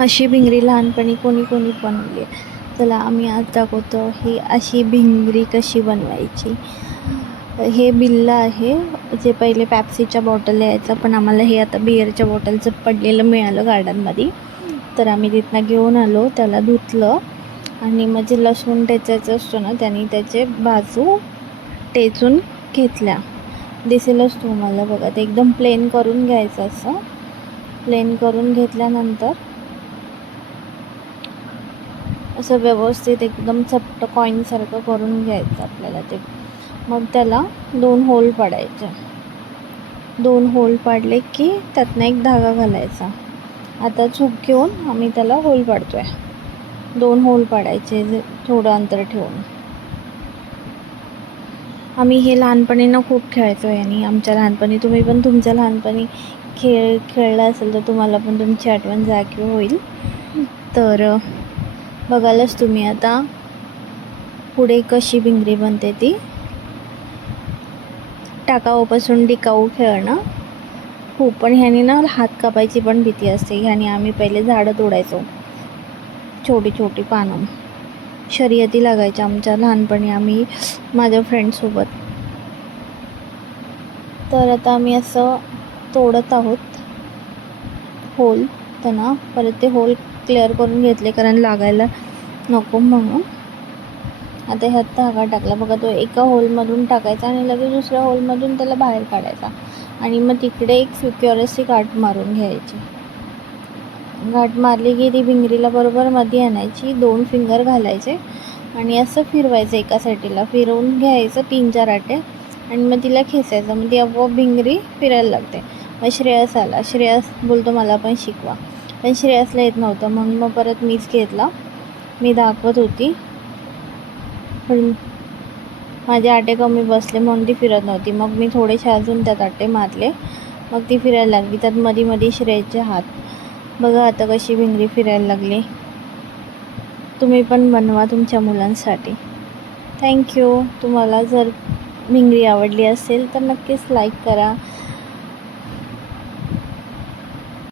अशी भिंगरी लहानपणी कोणी कोणी बनवली. आहे चला आम्ही आज दाखवतो ही अशी भिंगरी कशी बनवायची. हे बिल्लं आहे जे पहिले पॅप्सीच्या बॉटल यायचं पण आम्हाला हे आता बिअरच्या बॉटलचं पडलेलं मिळालं गार्डनमध्ये तर आम्ही तिथनं घेऊन आलो त्याला धुतलं आणि मग जे लसूण टेचायचं असतो ना त्याने त्याचे बाजू टेचून घेतल्या. दिसेलच तुम्हाला बघा ते एकदम प्लेन करून घ्यायचं असं. प्लेन करून घेतल्यानंतर असं व्यवस्थित एकदम चपट कॉईनसारखं करून घ्यायचं आपल्याला ते. मग त्याला दोन होल पाडायचे. दोन होल पाडले की त्यातनं एक धागा घालायचा. आता चूक घेऊन आम्ही त्याला होल पाडतो आहे दोन होल पाडायचे जे थोडं अंतर ठेवून. आम्ही हे लहानपणी ना खूप खेळायचो आणि आमच्या लहानपणी तुम्ही पण तुमच्या लहानपणी खेळ खेळला असेल तर तुम्हाला पण तुमची आठवण जागी होईल. तर बघालच तुम्ही आता. पुढे कशी भिंगरी बनते ती. टाकाऊपासून टिकाऊ खेळणं. हो पण ह्याने ना हात कापायची पण भीती असते. ह्याने आम्ही पहिले झाडं तोडायचो. छोटी छोटी पानं. शर्यती लागायच्या आमच्या. लहानपणी आम्ही माझ्या फ्रेंडसोबत तर आता आम्ही असं तोडत आहोत. होल त्यांना परत ते होल क्लिअर करून घेतले कारण लागायला नको म्हणून. आता ह्यात धागा टाकला. बघा तो एका होलमधून टाकायचा आणि लगेच दुसऱ्या होलमधून त्याला बाहेर काढायचा. आणि मग तिकडे एक सिक्युअरसी गाठ मारून घ्यायची. गाठ मारली की ती भिंगरीला बरोबर मध्ये आणायची दोन फिंगर घालायचे आणि असं फिरवायचं एका साईडला. फिरवून घ्यायचं तीन चार आटे आणि मग तिला खेचायचं. मग ती आपोआप भिंगरी फिरायला लागते. मग श्रेयस आला. श्रेयस बोलतो मला पण शिकवा. पण श्रेयसला येत नव्हतं. म्हणून मग परत मीच घेतला. मी दाखवत होती. पण माझे आटे कमी बसले म्हणून ती फिरत नव्हती. मग मी थोडेसे अजून त्यात आटे मारले. मग ती फिरायला लागली. त्यात मध्ये मध्ये श्रेयसचे हात. बघा आता कशी भिंगरी फिरायला लागली. तुम्ही पण बनवा तुमच्या मुलांसाठी. थँक्यू तुम्हाला जर भिंगरी आवडली असेल तर नक्कीच लाईक करा.